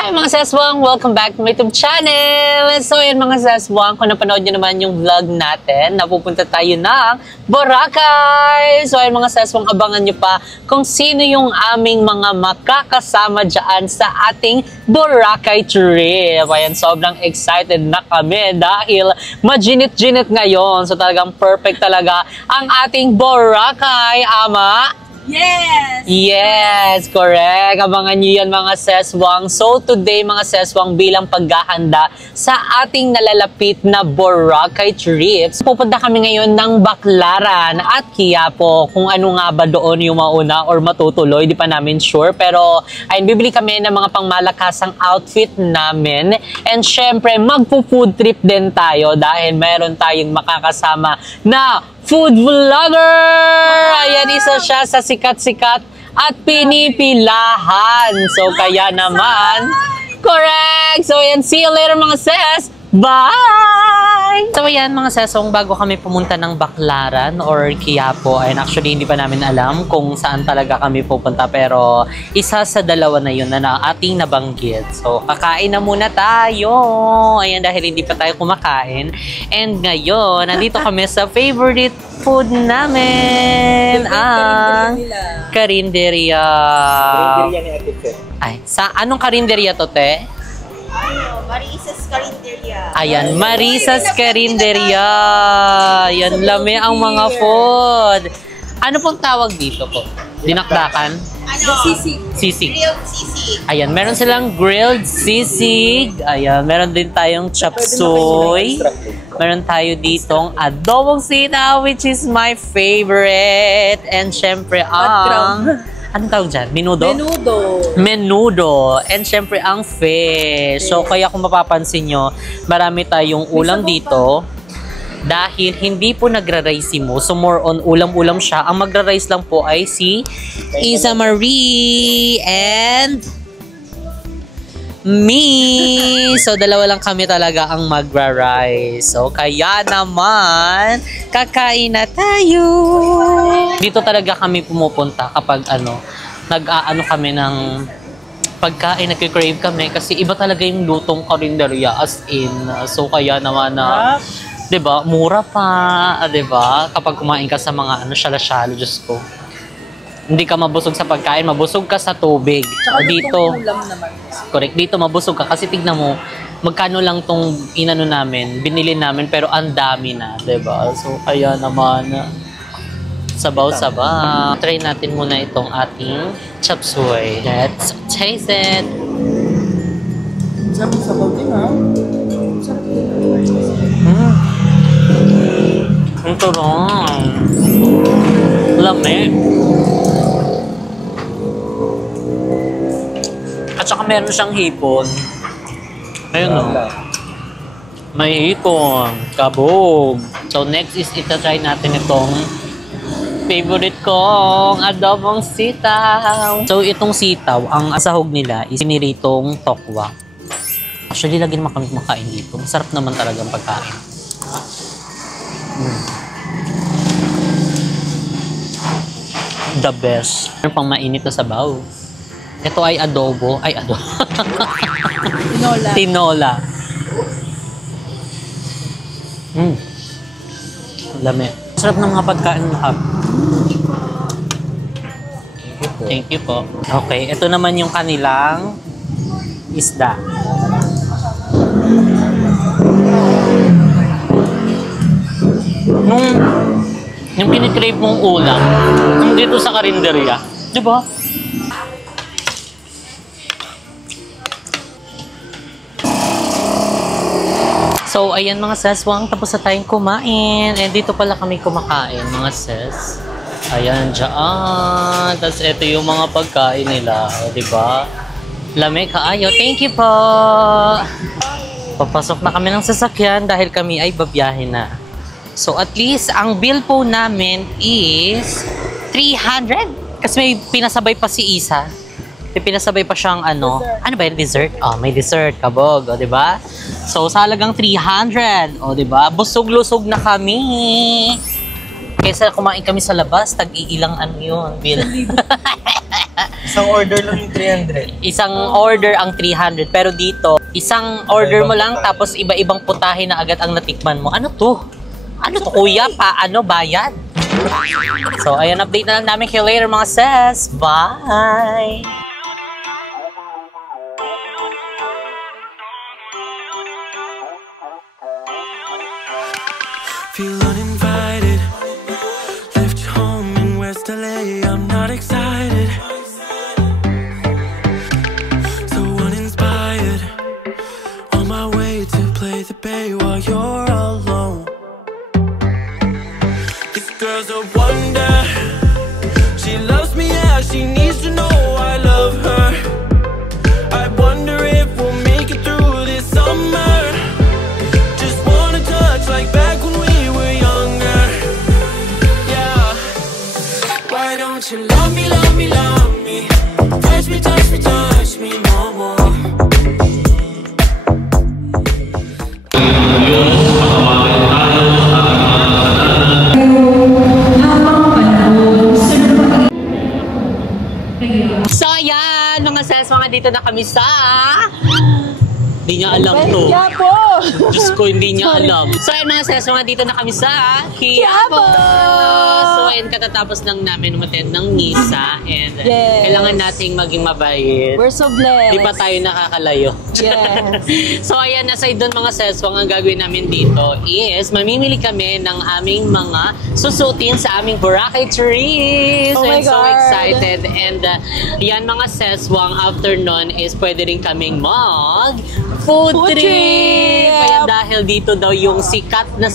Hi mga seswang! Welcome back to my YouTube channel! So yun mga seswang, kung napanood nyo naman yung vlog natin, napupunta tayo ng Boracay! So yun mga seswang, abangan nyo pa kung sino yung aming mga makakasama dyan sa ating Boracay trip. Ayan, sobrang excited na kami dahil majinit-jinit ngayon. So talagang perfect talaga ang ating Boracay, ama! Yes! Yes, correct. Abangan nyo yan mga seswang. So today mga seswang, bilang paghahanda sa ating nalalapit na Boracay trips, pupunta kami ngayon ng Baclaran at Quiapo. Kung ano nga ba doon yung mauna or matutuloy, di pa namin sure. Pero ayun, bibili kami ng mga pangmalakasang outfit namin. And syempre, magpo-food trip din tayo dahil meron tayong makakasama na food vlogger! Ayan, isa siya sa sikat-sikat at pinipilahan. So, kaya naman, correct! So, ayan, see you later mga ses! Bye! So, ayan mga sesong, bago kami pumunta ng Baclaran or Quiapo, and actually hindi pa namin alam kung saan talaga kami pupunta, pero isa sa dalawa na yun na ating nabanggit. So, kakain na muna tayo. Ayan, dahil hindi pa tayo kumakain. And ngayon, nandito kami sa favorite food namin, ang karinderya. Karinderya ni Ate Fe. Ay, sa anong karinderya to, te? Marissa's Carinderia. Ayan, Marissa's Carinderia. Yan, lami ang mga food. Ano pong tawag dito po? Dinakdakan? Sisig. Sisig. Grilled sisig. Ayan, meron silang grilled sisig. Ayan, meron din tayong chop suey. Meron tayo ditong adobong sitaw, which is my favorite. And syempre ang... Anong tawag dyan? Menudo? Menudo. Menudo. And syempre ang fish. So kaya kung mapapansin nyo, marami tayong ulam dito. Dahil hindi po nagra-rice si Mo. So more on ulam-ulam siya. Ang magra-rice lang po ay si Isa Marie and me. So dalawa lang kami talaga ang magra-rice. So kaya naman, kakain na tayo. Dito talaga kami pumupunta kapag nag-aano kami ng pagkain, nag-crave kami kasi iba talaga yung lutong karinderya as in. So kaya naman na, 'di ba? Mura pa, 'di ba? Kapag kumain ka sa mga shala-shalo, Diyos ko. Hindi ka mabusog sa pagkain, mabusog ka sa tubig. Tsaka dito, ulam naman. correct, dito mabusog ka kasi tignan mo, magkano lang tong inano namin, binili namin pero ang dami na, 'di ba? So kaya naman sabaw-sabaw. Try natin muna itong ating chop suey. Let's taste it. Sarap sabaw din, ha? Ang turong. Lami. At saka meron siyang hipon. Ayun o. May hipon. Kabog. So next is itatry natin itong favorite kong adobong sitaw. So itong sitaw, ang asahog nila is piniritong tokwa. Actually, lagi naman kami kumakain dito. Masarap naman talaga ang pagkain. The best. Ano pang mainit na sabaw? Ito ay adobo. Ay, adobo. Tinola. Tinola. Lami. Sarap ng mga pagkain lahat. Thank you po. Okay, ito naman yung kanilang isda. Yung kinikrave mong ulam, yung dito sa karinderya, di ba? So, ayan mga seswang, tapos na tayong kumain. And dito pala kami kumakain, mga ses. Ayan, dyan. Tapos ito yung mga pagkain nila, di ba? Lame kaayo. Thank you po! Papasok na kami ng sasakyan dahil kami ay babiyahin na. So, at least, ang bill po namin is 300. Kasi may pinasabay pa si Isa. May pinasabay pa siyang ano ba yung dessert? Oh, may dessert, kabog, o, diba? So, sa halagang 300, o, diba? Busog-lusog na kami. Kaysa kumain kami sa labas, tag-iilang ano yun, bill. Isang order lang yung 300. Isang order ang 300. Pero dito, isang order mo lang tapos iba-ibang putahe na agad ang natikman mo. Ano to? Ano to kuya? Paano bayad? So, ayan, update na lang namin kayo later mga sis. Bye! Feel uninvited. Left your home in West LA. I'm not excited. So uninspired. On my way to play the bay while you're alone. This girl's a wonder. She loves me, yeah. She needs to know I love her. I wonder if we'll make it through this summer. Just wanna touch like back when we were younger. Yeah. Why don't you love me, love me, love me? Touch me, touch me, touch me no more. So, ayan, mga sis, mga dito na kami sa... Hindi niya alam to. Quiapo! Diyos ko, hindi niya alam. So, ayan mga sis, mga dito na kami sa Quiapo! So, ayan, katatapos lang namin umattend ng misa and Yes. kailangan nating maging mabait. We're so blessed. Di pa tayo nakakalayo. Yes. So, ayan, aside doon mga seswang, ang gagawin namin dito is mamimili kami ng aming mga susutin sa aming Boracay trees. Oh my And so God. excited. And yan mga seswang, after nun is pwede rin kaming food Food trip. trip. Kaya dahil dito daw yung sikat na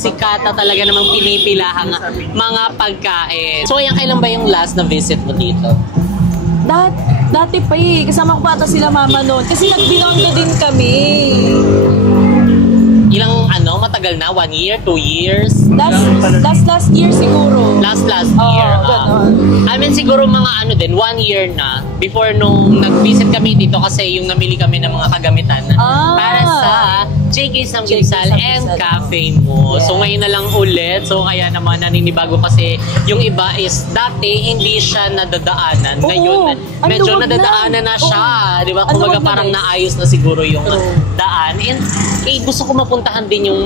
talaga namang pinipilahang mga pagkain. So, ayan, kailan ba yung last na visit mo dito? Dati pa eh. Kasama ko pa ata sila mama noon. Kasi nagbinondo din kami. Ilang matagal na? 1 year? 2 years? Last year siguro. Last Oo, year. ganon. I mean, siguro mga 1 year na before nung nag-visit kami dito kasi yung namili kami ng mga kagamitan para sa JK Samgyeopsal and Samgyeopsal. Cafe mo. Yeah. So ngayon na lang ulit. So kaya naman naninibago kasi yung iba is dati hindi siya nadadaanan. Oo, Ngayon ang medyo luwag na. nadadaanan na siya. Di ba? Ang Kumbaga luwag na, parang guys. naayos na siguro yung True. daan. And gusto ko mapuntahan din yung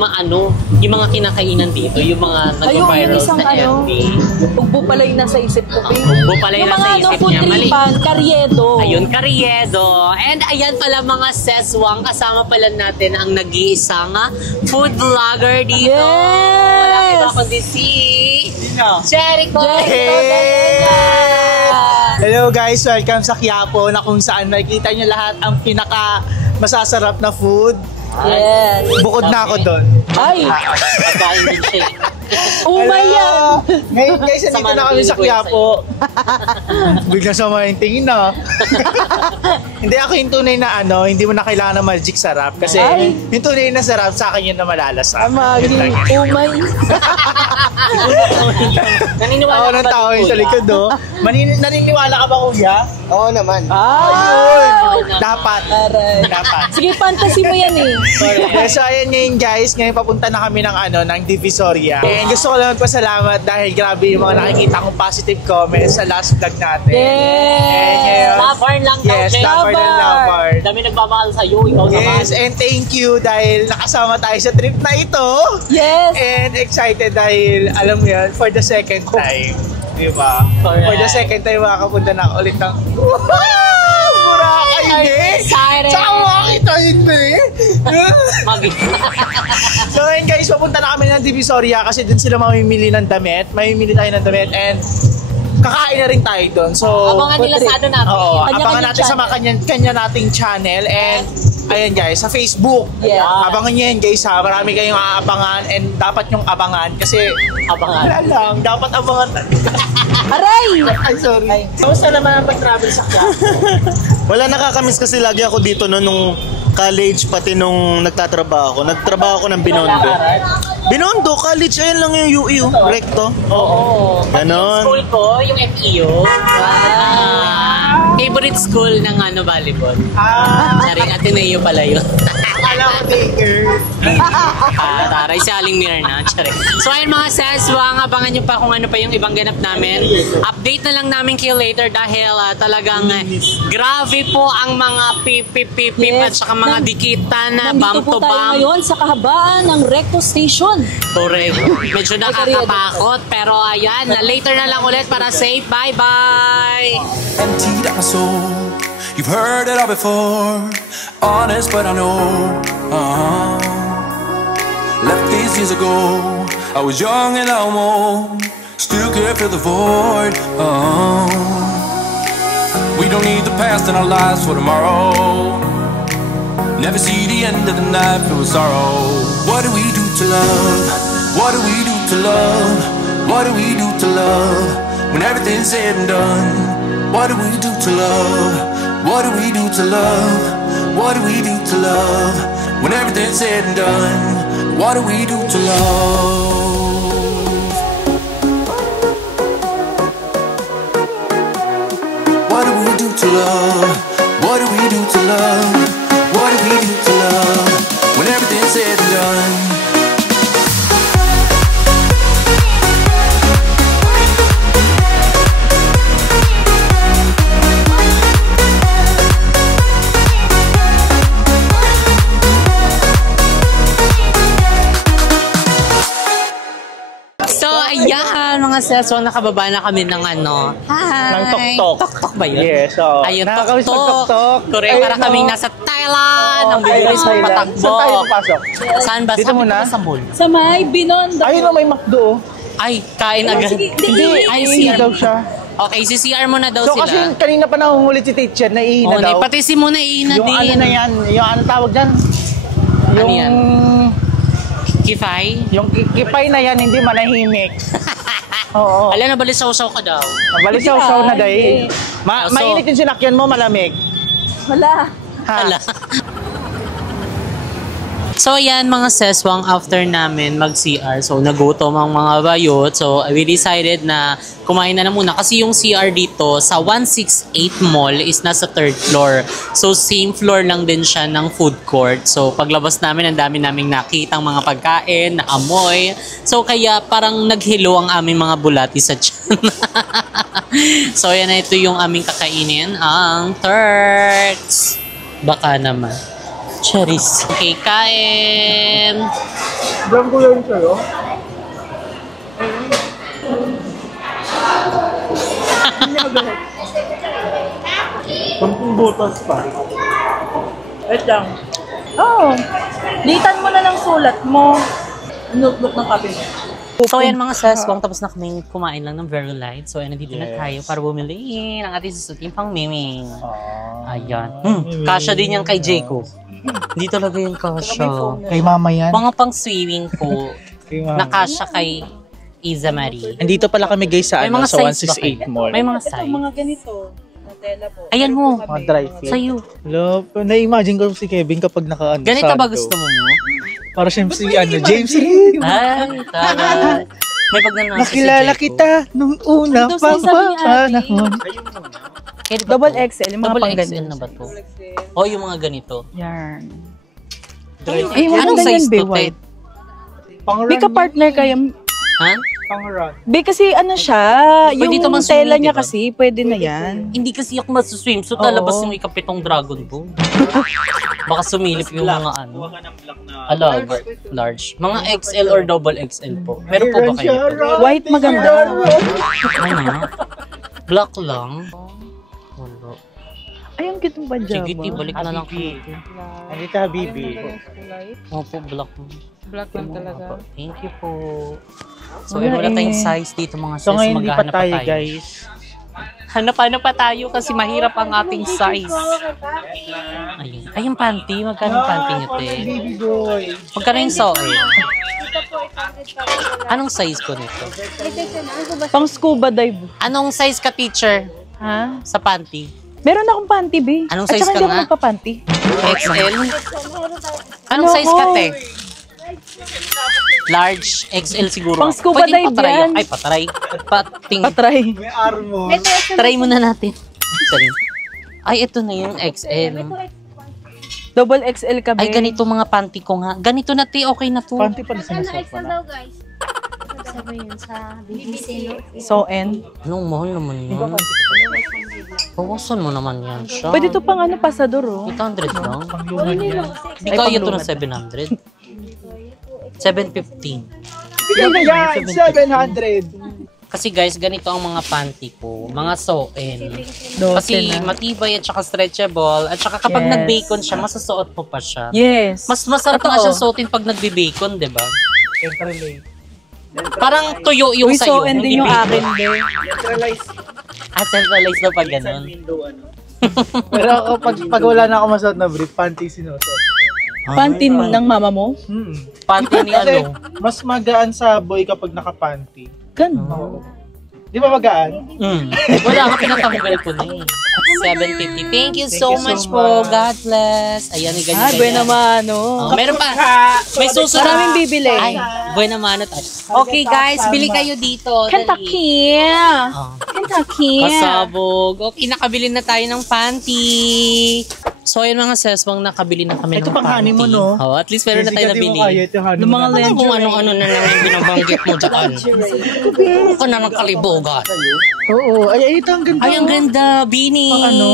yung mga kinakainan dito. Yung mga Ayun, nag-viral yung isang sa FB. Ugbo pala yung nasa isip ko. Ugbo pala yung nasa isip food niya. Mali. tripan, karyedo. Ayun, Karyedo. And ayan pala mga seswang, kasama pala natin ang nag-iisang food vlogger dito. Yes! Wala iba kundi si Jericho. Hello guys, welcome sa Quiapo na kung saan makikita nyo lahat ang pinaka masasarap na food. Yes. Bukod na ako doon. Ay, Pagkain din siya. umayan. Ngayon guys, nandito Sama na ng kami sa tingin ko yun Quiapo. Biglang sama yung tingin na. Hindi ako yung tunay na hindi mo na kailangan ng magic sarap. Kasi Ay. yung tunay na sarap sa akin yun na malalasa. Amaging umay. Naniniwala Ako ka ng ba tao dito, yung sa kuya? likod Naniniwala ka ba kuya? Oo naman. Ayun! Wow. Dapat. Aray. Dapat. Sige, fantasy mo yan eh. Yeah, so ayan ngayon guys, ngayon papunta na kami ng Divisoria. And gusto ko lang magpasalamat dahil grabe yung mga nakikita kong positive comments sa last vlog natin. And Yes. ngayon, Labarn lang daw, yes, Jay. Labarn ng Labarn. Dami nagmamahal sa'yo. Ikaw naman. Yes, and thank you dahil nakasama tayo sa trip na ito. Yes. And excited dahil, alam mo yun, for the second time. Di ba? Correct. For the second time, makakapunta na ulit ng Boracay, I'm eh! excited. Saka makakita yun, eh! So ayun guys, papunta na kami ng Divisoria kasi dun sila mamimili ng damit. Mamimili tayo ng damit and kakain na rin tayo doon. So, Abangan nila sa natin. oo, Kanya-kanya abangan natin sa mga kanya nating channel and ayan guys, sa Facebook. Yeah. Abangan nyo yan guys ha. Marami kayong aabangan and dapat yung abangan kasi Abangan. wala lang, dapat abangan. Aray! Ay, sorry. Kamusta naman ang pag-travel sa Quiapo? Wala, nakakamiss kasi lagi ako dito nung college pati nung nagtatrabaho. Nagtrabaho ako ng Binondo. Binondo, college, ayun lang yung UU, recto. Oo. Ganon. School ko, yung FEU. Favorite school ng volleyball. Saring Ateneo pala yun. Akala ko taker. Taray si Aling Mirna. Tsare. So ayun mga seswang, abangan nyo pa kung ano pa yung ibang ganap namin. Update na lang namin kayo later dahil talagang grabe po ang mga pip at saka mga dikitan na bump Nandito po to tayo bump. ngayon sa kahabaan ng Recto Station. Correct. Medyo nakakatakot pero ayan, later na lang ulit para safe. Bye-bye! Emptied out my soul. You've heard it all before. Honest, but I know. Left these years ago. I was young and I'm old. Still can't fill the void. We don't need the past in our lives for tomorrow. Never see the end of the night filled with sorrow. What do we do to love? What do we do to love? What do we do to love? When everything's said and done. What do we do to love? What do we do to love? What do we do to love? When everything's said and done. What do we do to love? What do we do to love? What do we do to love? What do we do to love? When everything's said and done. Ayan, mga seswang, nakababa na kami ng ano. Hi! Ng tok-tok. Tok-tok ba yun? Yes, so. Ayun, Nakakawis tok-tok. mag-tok-tok. Correct, Ayun, para no. kaming nasa Thailand. Ang bibilis Thailand. patakbo. Saan tayo papasok? Saan ba? Dito Sabi muna? ko sa mall. Sa may Binondo. Ayun na may McDo. Ay, kain agad. Sige, Hindi, Ay, iihi CR. daw siya. Okay, si CR mo na daw So sila. kasi kanina pa nangungulit si teacher na iihi na Oh, daw. pati si Muna iina Yung din. ano na yan, yung ano tawag dyan? Ano Yung, yan? Kifay? yung kipay na yan, hindi manahimik. Oo. Ala, nabalisaw-saw ka daw. Nabalisaw-saw na dahil. So- Mainit yung sinakyan mo, malamig. Wala. Ha? Ala. So ayan mga seswang, after namin mag-CR, so nagutom ang mga bayot. So we decided na kumain na muna kasi yung CR dito sa 168 Mall is nasa 3rd floor. So same floor lang din siya ng food court. So paglabas namin, ang dami naming nakitang mga pagkain, na amoy. So kaya parang naghilo ang aming mga bulati sa tiyan. So ayan na, ito yung aming kakainin, ang Turks. Baka naman. Cherries. Okay, kain! Diyan ko yun sa'yo. Kampung botas pa. Wait lang. Oh, litan mo na ng sulat mo. Notebook ng kape mo. So ayan mga seswang, tapos na kaming kumain lang ng Very Light. So ayan, nandito na tayo para bumili ng ating susutin pang miming. Ayan. Kasha din yan kay Jayco. Hindi talaga yung kasha. Kay mama yan. Mga pang swimming po. Kay mama. Nakasha kay Iza Marie. Andito pala kami guys sa, May ano, mga sa size ba 168 kayo? Mall. May mga Ito, size. mga ganito. Nutella po. Ayan mo. Mga dry fit. Sa'yo. Love, na-imagine ko si Kevin kapag naka-ano. Ganito ba gusto mo mo? Para siyempre si James Reid. Ay, tara. May pag Nakilala kita nung una Ano pa daw sabi ni ate? panahon. Double XL, yung mga Double pang XL ganyan. na ba to? O yung mga ganito. Yan. Ay, maganda anong size yan, be, to, te? white. Be ka partner kayo. Ha? Pang-run. Be kasi ano siya, Pwede ito yung man-swimming, tela niya diba? kasi, pwede na yan. Hindi kasi ako masuswim, so lalabas yung ikapitong dragon po. Baka sumilip yung mga ano. Large. Mga XL or double XL po. Meron po ba kayo? White maganda. Ano? Black lang. Wala. Ay, ang cute ng pajama. Sige, balik na lang kami. Andito Habibi. Opo, black. Black lang talaga. Thank you po. So, wala tayong size dito mga sis. So ngayon lipat Maghahanap pa tayo guys. Hanap pa tayo kasi mahirap ang ating size. Ayun. Ay, yung panty. Magkano yung panty niyo, te? Baby boy. Magkano yung soil? Anong size ko nito? Pang scuba dive. Anong size ka, teacher? Ha? Sa panty? Meron akong panty, be. Anong At size saka ka hindi ako nga? magpa-panty. XL? Anong size ka, te? Large, XL siguro. Pang scuba Pwedeng dive patry. yan. Ay, patry. Pating. Patry. May armor. Try muna natin. Sorry. Ay, ito na yung XL. Double XL ka, Ay, ganito mga panty ko nga. Ganito na, te. Okay na to. Panty pala sinasot pa na. Sabi yun sa BBC. So, N. Anong mahal naman yan? Bawasan mo naman yan siya. Pwede to pang ano, pasador, oh. 800 lang. Pangluman yan. Di kaya to ng 700. 715. Bigyan na yan! 700! Kasi guys, ganito ang mga panty ko. Mga sew-in. Kasi matibay at saka stretchable. At saka kapag Yes. nag-bacon siya, masasuot mo pa siya. Yes. Mas masarap nga Totoo. siya suotin pag nagbe-bacon, di ba? Parang tuyo yung Uy, sa'yo. so, and din hindi yung bacon. akin, be. Centralized na pag ganun. Pero ako, pag wala na ako masuot na brief, panty sinusuot. Panty ng mama mo? Panty ni Kasi ano. mas magaan sa boy kapag naka-panty. Ganun. Di ba magaan? Wala ka pinatanggal ko na eh. 750. Thank you so much po. God bless. Ayan, ganyan. Ay, buena mano. Meron pa. May susunod. Maraming bibili. Ay, buena mano tayo. Okay guys, bili kayo dito. Dali. Kentucky. Oh. Kentucky. Kasabog. Okay, nakabili na tayo ng panty. So, ayun mga seswang, nakabili na kami Ito ng pang panty. honeymoon, no? Oh, at least meron na tayo nabili. Ng mga Ano kung ano-ano na lang yung binabanggit mo dyan? Ano ka na ng kalibogan? Oo. Ay, ito ang ganda. Ay, ang ganda. Bini. Ano?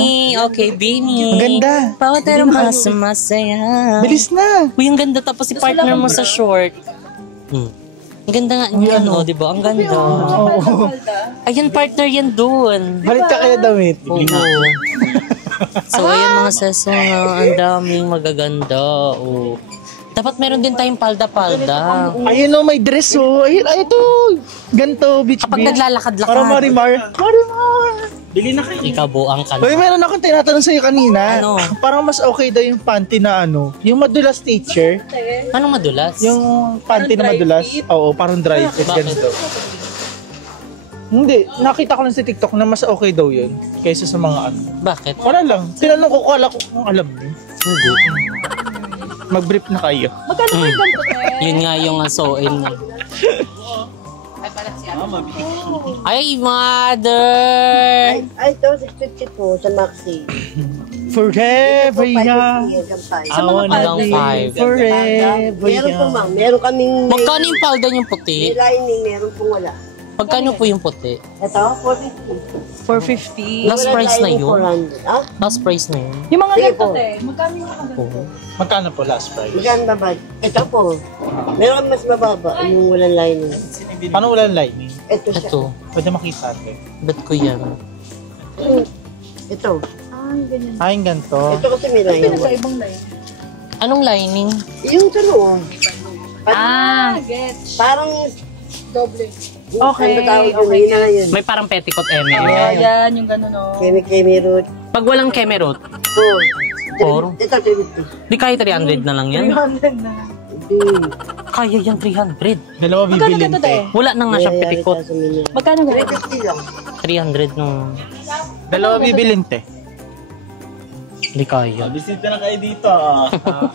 Okay, Bini. Ang ganda. Pawatero mas masaya. Bilis na. Uy, ang ganda. Tapos si partner mo sa short. Ang ganda nga niya, no? Diba? Ang ganda. Ayan, partner yan doon. Balik ka kaya damit. Oo. So, ayan mga seso nga. Ang daming magaganda. Oh. Dapat meron din tayong palda-palda. Ayun o, may dress o. Ayun, ay ito. Ganto, beach Kapag beach. naglalakad-lakad. Para Marimar. Marimar. Bili na kayo. Ikaw buang ka Uy, na. meron akong tinatanong sa'yo kanina. Ano? Parang mas okay daw yung panty na ano. Yung madulas teacher. Anong madulas? Yung panty na madulas. Oo, parang dry fit. Bakit? Ganito. Hindi, nakita ko lang sa TikTok na mas okay daw yun. Kaysa sa mga ano. Bakit? Wala lang. Tinanong ko kala ko kung alam mo. Hindi. Mag-brief na kayo. Magkano ba yung ganito, Yun nga yung sew-in niya. Ay, mother! Ay, ito, 650 po sa Maxi. Forever young. I wanna Alang be five. forever Meron po, young. ma'am. Meron kaming Magkano yung palda niyong may puti? lining, meron pong wala. Magkano po yung puti? Ito, 450. 450. Last price na yun? 400. Ah? Last price na yun? Yung mga Sige ganito, po. te. Magkano yung mga ganito? Magkano po last price? Maganda ba? Ito po. Meron kami mas mababa, yung walang lining. Paano wala lining? Ito siya. Ito. Pwede makita natin. Bet ko yan. Ito. Ay, yung ganito. Ito kasi may lining. Anong lining? Yung tanong. Ah, Parang Okay, ano ba tawag yun? okay. Yun na yun. may parang petticoat eme. Ayan, yung gano'n, no? Kemi root. Pag walang kemerot, Ito. Ito, 350. di kaya 300 na lang yan? 300 na. Hindi. Kaya yan 300. Dalawa Magkano bibilin ganito, te. te? Wala na nga siya Mayayari petticoat. tayo sa minyan. Magkano ganito? 350 lang. 300 nung... Dalawa bibilin te. Di kaya. Bisita na kayo dito.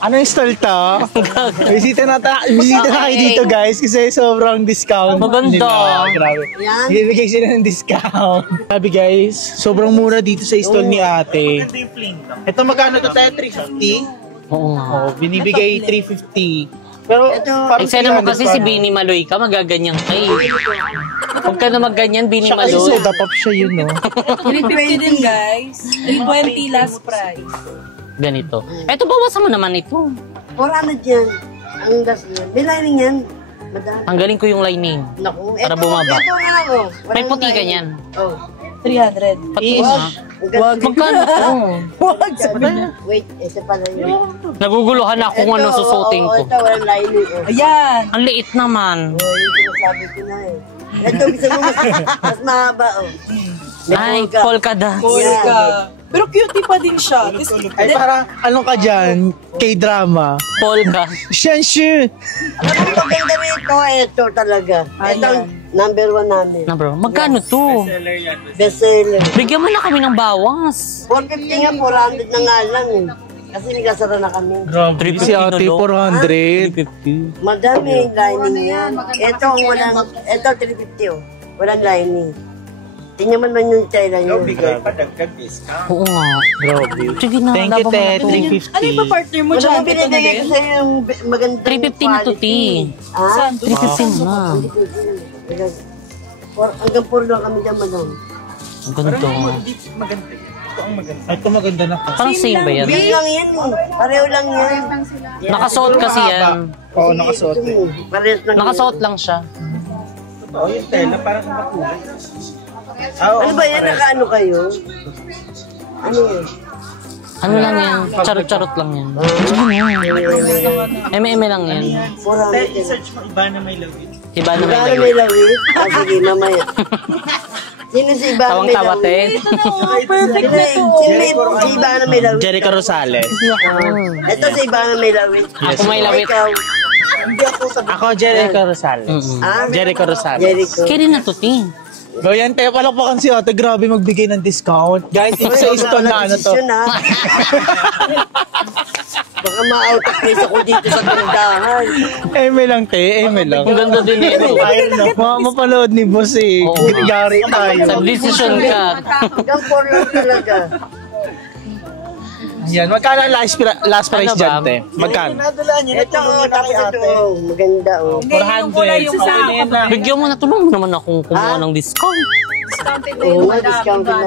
Ano yung stall to? Bisita na kayo dito guys kasi sobrang discount. Maganda. nila. Grabe. Yan. Bibigay sila ng discount. Sabi guys, sobrang mura dito sa stall ni ate. Ito magkano to tayo? 350? Oo nga. Oo, binibigay 350. Pero parang Eksena mo 300 kasi pa. si Bini Maloy ka, magaganyan ka eh. Huwag ka na magganyan, Bini Siya kasi Maloy. soda pop siya yun, no? 350 din, guys. 320 last price. Ganito. Eto, bawasan mo naman ito. 400 yan. Ang gas yun. May lining yan. Madami. Tanggalin ko yung lining. Naku. Para bumaba. Ito nga lang, oh. May Walang puti ka lining. niyan. Oh. 300. Pati nga. Wag. Magkano to? Wait, ito pala yun. Naguguluhan ako kung anong susutin ko. Ito, walang lining. Oh. Ayan. Ang liit naman. Oh, yung sinasabi ko na eh. Ito, gusto mo mas mahaba, oh. Ay, polka dots. Polka. Pero cutie pa din siya. Ay parang, anong ka dyan? K-drama. Polka. Shanshu! Alam mo, maganda rito, ito talaga. Ito, number 1 namin. Na bro, magkano to? Best seller. Bigyan mo na kami ng bawas. 450 nga, 400 na nga lang eh. Kasi nagasara na kami. Grabe, si ate, 400. 350. Madami yung lining yan. Ito, walang, ito 350 oh. Walang lining. Tingnan mo naman yung China nyo. Bigay pa dagdag discount. Oo nga. Grabe. Sige na, Thank you, labang te. na to. 350. Ano yung partner mo Wala dyan? mo binibigay ko sa'yo yung magandang 350 na to, T. Ah? 350 na. Hanggang 4 lang kami dyan, madam. Ang ganda. Maganda. Ito ang maganda. Ito maganda na. Parang same ba yan? Bill lang yan eh. Pareho lang yan. Nakasuot kasi yan. Oo, nakasuot. Parehas lang Nakasuot lang siya. Oo, yung tela parang makulay. Ano ba yan? Nakaano kayo? Ano yan? Ano lang yan? Charot-charot lang yan. Eme lang yan. 400 yan. Search mo iba na may lawit. Iba na may Paano lawit. may lawit? Ah, sige, mamaya. Sino si Iba na may Tawang-tawa, te. lawit? Perfect na to. Si Iba na may lawit? Jericho Rosales. Ito si Iba na may lawit. Ako may lawit. Ikaw. Ako, Jericho Rosales. Ah? Jericho Rosales. Jericho. Kaya rin na to, T. Goyan, tayo palakpakan si ate. Grabe magbigay ng discount. Guys, ito sa store na ano to. Desisyon, ha? Baka ma-out of place ako dito sa tindahan. Eme lang, te. Eme lang. Ang ganda din eh. Mapanood ni boss eh. Oo. Yari tayo. Sa decision ka. Hanggang 4 lang talaga. Yan, magkano ang last price Ano dyan, ba? te? Magkano? Ito, tapos ito. Maganda, oh. 400. Bigyan mo na, tulong mo naman akong kumuha ng discount. Oo, discount na.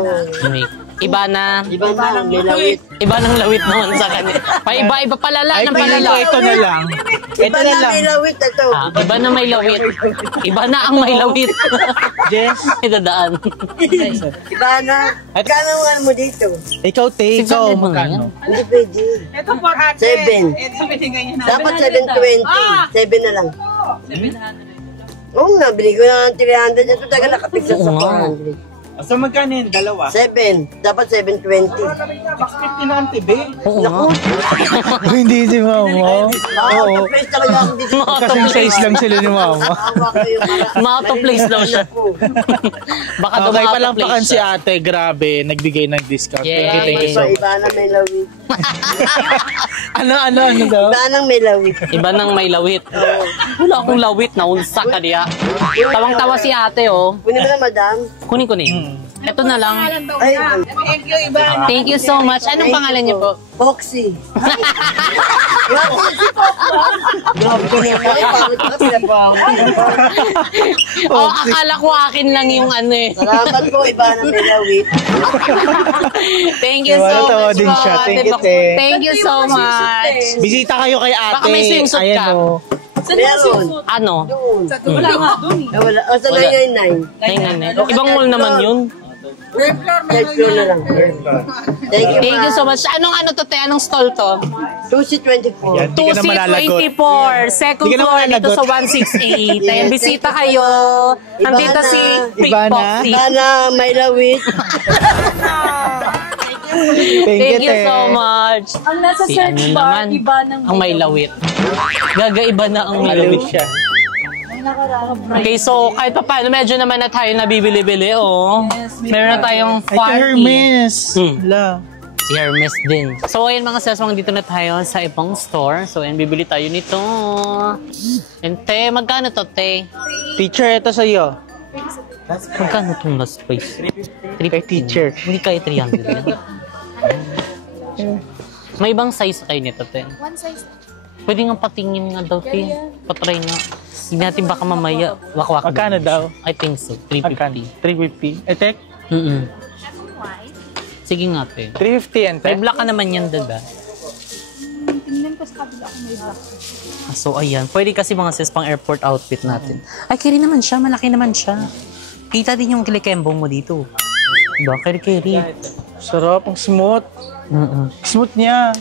Iba na. Iba na, may lawit. Iba ng lawit naman sa kanya. Paiba-iba palala Ay, ng ito, palala. ito na lang. Ito Iba na na, lang. may lawit. Ito. Ah, iba na may lawit. Iba na ang may lawit. Jess, Idadaan. Iba na. Kano ang ano mo dito? ikaw, te. Ikaw, 600 mo na yan. magkano? Hindi pwede. Ito for ate. 7. Ito binigay niya na. Dapat 720. 7 na lang. 700. Oo nga, binigay ko na ng 300. Ito talaga nakapix sa Oo nga. 400. So, magkano yun? Dalawa? 7. Dapat 720. 650 na ang tibi. Oo nga. Hindi si mama. Oo. Place talaga ako dito. Kasing size lang sila ni mama. Awa ko yung Ma-auto place daw siya. Baka daw Okay, ma-auto palampakan place si siya. ate. Grabe, nagbigay ng discount. Yeah. Thank you so much. Iba na may lawit. Ano daw? Iba nang may lawit. Iba nang may lawit. Wala akong lawit na unsa ka diya. Tawang-tawa si ate, oh. Kunin mo na, madam. Kunin. Ito na lang. Ay, Thank you so much. Anong pangalan niyo po? Foxy. Grabe ko naman. Bakit ka pinabawa? Oh, akala ko akin lang yung ano eh. Salamat po, iba na may lawit. Thank you so Tawa-tawa much din po, siya. Ate Thank you, Bak. te. Thank you so much. Bisita kayo kay ate. Baka may swimsuit Ayan, ka. oh. Meron. Ano? Wala nga doon eh. Wala. O, sa 999. Tingnan eh. Ibang mall naman yun. Third floor na lang. Thank you, Thank you so much. Anong ano to, te? Anong stall to? 2C24. Yan, di ka na malalagot. 2C24. Second Di ka na floor dito malalagot. sa 168. Ayan, bisita kayo. Nandito Iba na. si Pick Iba na. Foxy. Sana may lawit. Thank you te. so much. Ang nasa Si search ano bar, naman, iba ng ang may lawit. Gagaiba na ang may Malawit lawit. siya. Okay, so kahit pa paano, medyo naman na tayo nabibili-bili, oh. Meron na tayong Ay, ito Hermes. La. Si Hermes din. So, ayun mga seswang, dito na tayo sa ibang store. So, ayun, bibili tayo nito. And te, magkano to, te? Teacher, ito sa'yo. Magkano itong last price? 350. Kay teacher. Hindi kaya 300 yan. May ibang size kayo nito, te? One size. Pwede nga patingin nga daw, te. Patry nga. Hindi natin baka mamaya wakwak. Magkano daw? I think so. Magkano? 350. 350. Etek? Sige nga, te. 350 yan, te. May black ka naman yan, diba? Tingnan ko sa kabila kung may black. So, ayan. Pwede kasi mga sis pang airport outfit natin. Ay, carry naman siya. Malaki naman siya. Kita din yung kilikembong mo dito. Diba? Carry. Sarap, ang smooth. Smooth niya.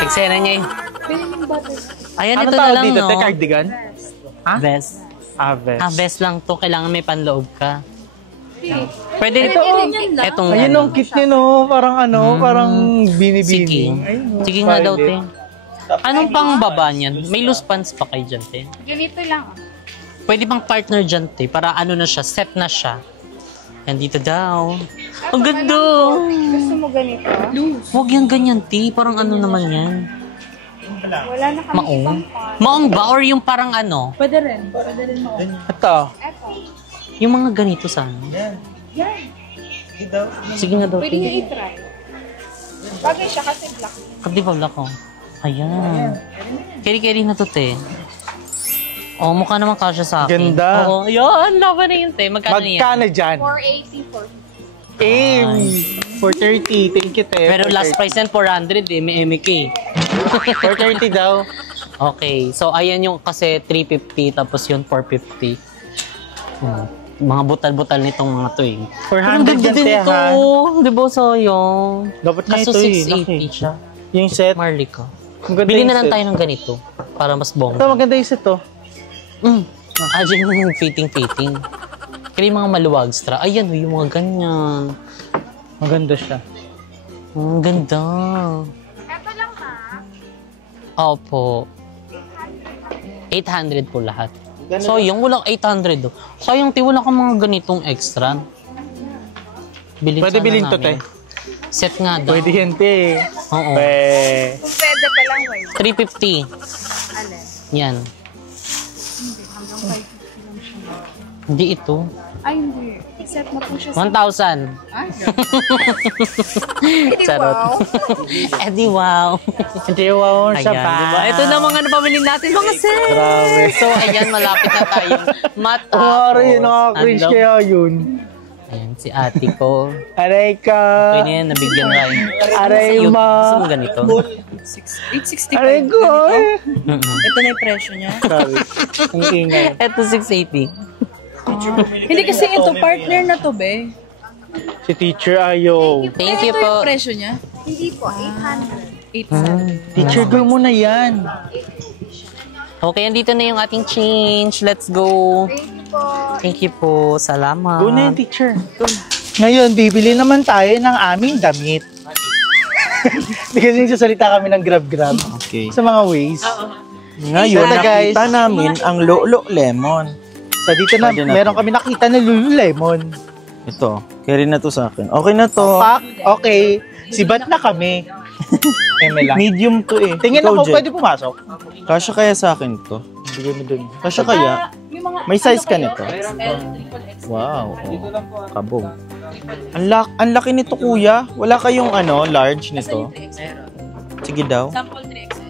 Eksena niya eh. Ayan, Ano ito na tawag lang, dito, no? te? Cardigan? Ha? Vest. Aves. Vest lang to. Kailangan may panloob ka. Pwede ito. Etong Ayun, ang cute niya, no? Parang ano, parang Sige. bini-bini. Ayun, no? Sige nga daw, te. Violet. Anong pang baba niyan? May loose pants pa kayo dyan, te? Ganito lang. Pwede bang partner dyan, te? Para ano na siya, set na siya. Yan dito daw. Ang ganda! Gusto mo ganito? Huwag yan ganyan, te. Parang ano naman yan. Wala na kami Maong? ibang pan. Maong ba? Or yung parang ano? Pwede rin mo. Ito. Eto. Yung mga ganito sana. Sige nga daw. Pwede niya i-try. Bagay siya kasi black. Di ba black ko? Ayan. Keri-keri na to, te. Oh, mukha naman kasya sa akin. Ganda. Oo, yun. Laban na yun, te. Magkano yan? Magkano dyan? 480, 450. Aim! For 30. Thank you, te. Pero last price yan, 400 eh. May MK. For 30 daw. Okay. So, ayan yung kasi 350 tapos yun 450. Mga butal-butal nitong mga to eh. 400 yan, te, ha? Di ba sayang? Dapat nga Kaso ito eh. 680 siya. Yung set. Marlica. Ang ganda Bili yung na lang set. tayo ng ganito para mas Ito, bongga. maganda yung set, to. Ajay mo yung fitting-fitting. Kaya yung mga maluwag stra. Ayan, yung mga ganyan. Maganda siya. Ang ganda. Ito lang ha. Opo. 800 po lahat. So, yung walang 800 do. So, yung wala kang mga ganitong extra. Bilhin Pwede sana bilhin to, namin. te. Set nga daw. Pwede yan, te. Oo. Kung pwede pa lang, wait. 350. Alin? Yan. Hindi ito. Ay, hindi. Except na po siya 1,000. sa... Charot. wow. Edi wow. Hindi, wow, Ayan, siya pa. diba? Ito na mga napamili natin, mga sis. Grabe. So, ayan, malapit na tayong matapos. Umari, nakaka-cringe Ano? kaya yun. Ayan, si ate ko. Aray ka. Pwede yan, nabigyan na rin. Aray Gusto ma. mo ganito? 865. Aray ko. Ito na yung presyo niya. Sorry. Ang ingay. Ito, 680. Hindi kasi ito, partner na to, be. Si teacher ayaw. Thank you Ito yung po. presyo niya. Hindi po, 800. 800. Teacher, girl mo na yan. Okay, andito na yung ating change. Let's go. Thank you po. Thank you po. Salamat. Go na yan, teacher. Go na. Ngayon, bibili naman tayo ng aming damit. Hindi kasi nagsasalita kami ng grab-grab. Okay. Sa mga ways. Ngayon, So, guys, nakita namin ang Lolo Lemon. So dito na, Pwede na meron kami nakita na Lululemon. Ito, carry na to sa akin. Okay na to. Pak, okay. Sibat na kami. Eme lang. Medium to eh. Tingin Ikaw, ako, Jen. pwede pumasok. Kasya kaya sa akin to? Bigyan mo dun. Kasya kaya? Yung mga, May size ka nito? XL, triple XL. Wow. Oh, kabog. Ang laki nito, kuya. Wala kayong large nito? 3XL. Sige daw. Sample 3XL.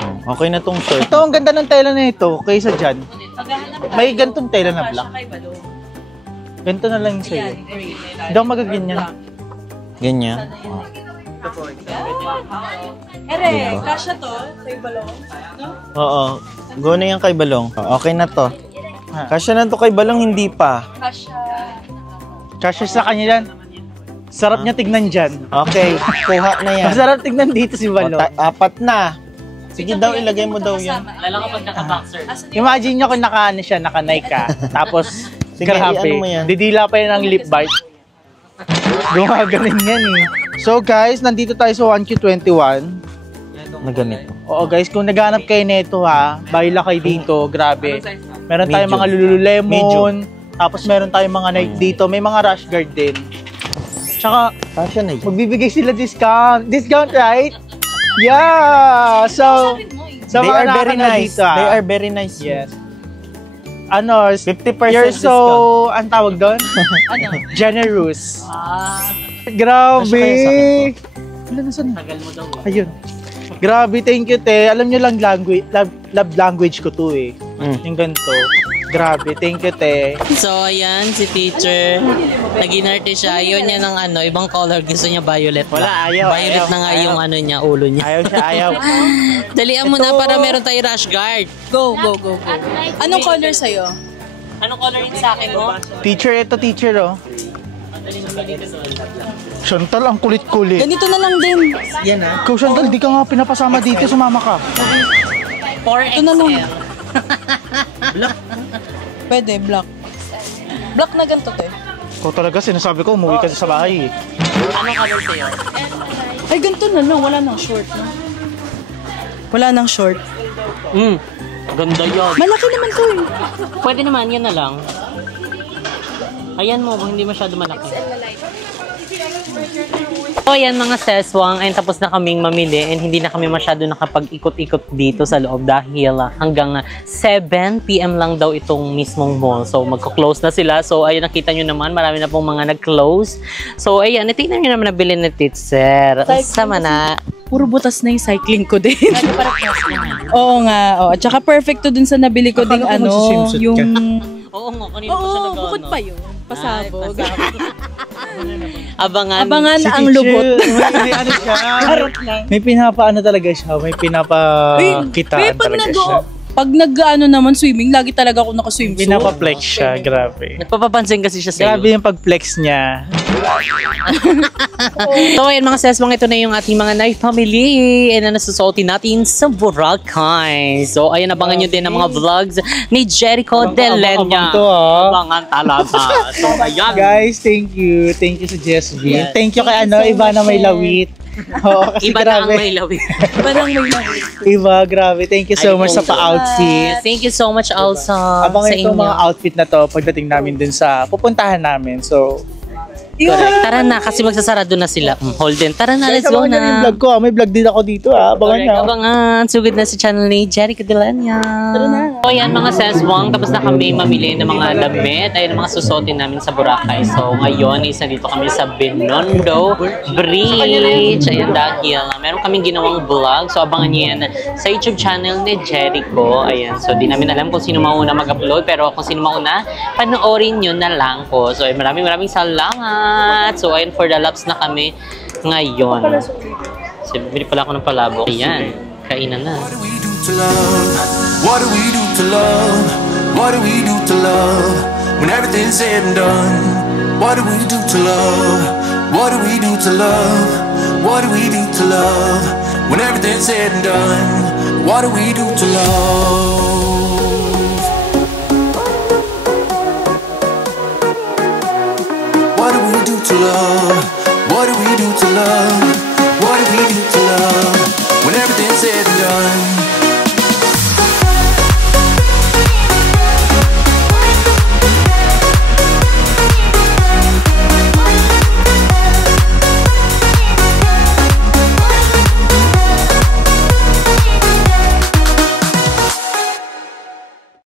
Oh, okay na tong shirt. Ito, ang ganda ng tela na ito kaysa dyan. Paghahanap tayo. May gantong tela na Kasya black. kay Balong. Ganito na lang yung sa'yo. Yan, gray. Hindi ako magaganyan. Ganyan. Ere, kasya to kay Balong. No? Oo. Go na yan kay Balong. Okay na to. Kasya na to kay Balong, hindi pa. Kasya. Kasya sa kanya yan. Sarap niya tignan dyan. Okay, kuha na yan. Masarap tignan dito si O, Balo. apat na. Sige daw, ilagay mo daw yan. Lalo kapag naka-boxer. Imagine nyo kung naka-ano siya, naka-Nike ka. Tapos, Sige, grabe. i-ano mo yan. Didila pa yan ng lip bite. Gumagaling yan eh. So guys, nandito tayo sa 1Q21. Na ganito. Oo guys, kung naghanap kayo nito ha, bahila kayo dito, grabe. Meron tayong mga Lululemon, tapos meron tayong mga Nike dito, may mga rash guard din. Tsaka, Kasya na yan. magbibigay sila discount. Discount, right? Yeah! So, sa They mga are very nakakana nice. dito, ha? They are very nice. Yes. Ano, 50% you're discount. so, ang tawag doon? Ano? Generous. Ah, Grabe! Kasya kaya sa akin Wala na saan? tagal mo daw. Ayun. Grabe, thank you, te. Alam nyo lang, love language ko to eh. Yung ganito. Grabe, thank you, te. So, ayan, si teacher. Nag-inarte siya. Ayaw niya ng ibang color. Gusto niya violet. Wala, ayaw, Violet ayaw, na nga ayaw. yung niya, ulo niya. Ayaw siya, ayaw. Dalian mo na para meron tayo rash guard. Go, go, go, go. Anong color sa'yo? Anong color yung sa akin mo? Teacher, ito teacher, oh. Chantal, ang kulit-kulit. Ganito na lang din. Ikaw, Chantal, di ka nga pinapasama dito, sumama ka. 4XL. na lang. Pwede, black. Black na ganito, te. Ikaw talaga, sinasabi ko, umuwi ka sa bahay eh. Anong color sa'yo? Ay, ganito na lang. Wala nang short, no? Wala nang short. Ganda yun. Malaki naman to eh. Pwede naman, yan na lang. Ayan mo, hindi masyado malaki. So ayan mga seswang, and tapos na kaming mamili and hindi na kami masyado nakapag-ikot-ikot dito sa loob dahil hanggang 7 PM lang daw itong mismong mall. So magko-close na sila. So ayun, nakita nyo naman, marami na pong mga nag-close. So ayan, tingnan nyo naman nabili ni Titser. Sama na. Puro butas na yung cycling ko din. Oo nga. Oh. At saka perfect to dun sa nabili ko ding yung... Oo nga, kanina pa siya nag-ano. Bukod pa yun. Pasabog. Abangan ang lubot. May ano siya. May pinapaano talaga siya. May pinapakitaan talaga siya. Pag nag-ano naman swimming, lagi talaga ako naka-swimsuit. Pinapa-flex siya, grabe. Nagpapapansin kasi siya sa'yo. Grabe yung pag-flex niya. So ayan mga seswang, ito na yung ating mga night family and na nasusuotin natin sa Boracay. So ayan, abangan nyo din ang mga vlogs ni Jericho Delenya. Abangan talaga. So ayan. Guys, thank you. Thank you sa Jessvin. Yes. Thank you kay Ivana May Lawit. Oo, kasi Iba na ang grabe. may lawit. Iba, grabe. Thank you so much sa pa-outfit. Thank you so much also Abangan sa itong inyo. mga outfit na to pagdating namin dun sa pupuntahan namin. So, Correct. Tara na, kasi magsasarado na sila. Holden, tara na, let's go abangan nyo rin yung na. vlog ko. May vlog din ako dito. Abangan Correct, nyo. abangan. Sugod na sa channel ni Jericho Delenya. Tara na. So yan mga seswang, tapos na kami mamili ng mga damit. Ayun mga susuotin namin sa Boracay. So ngayon, isa dito kami sa Binondo Bridge. Ayan, dahil meron kaming ginawang vlog. So abangan nyo yan sa YouTube channel ni Jericho. Ayan, so di namin alam kung sino mauna mag-upload. Pero kung sino mauna, panoorin nyo na lang po. So maraming salamat. So ayun, for the laps na kami ngayon. So bibili pala ako ng palabok. Ayan, kainan na. What do we do to love? What do we do to love? What do we do to love? When everything's said and done, what do we do to love? What do we do to love? What do we do to love? When everything's said and done, what do we do to love? What do we do to love? What do we do to love? What do we do to love? When everything's said and done,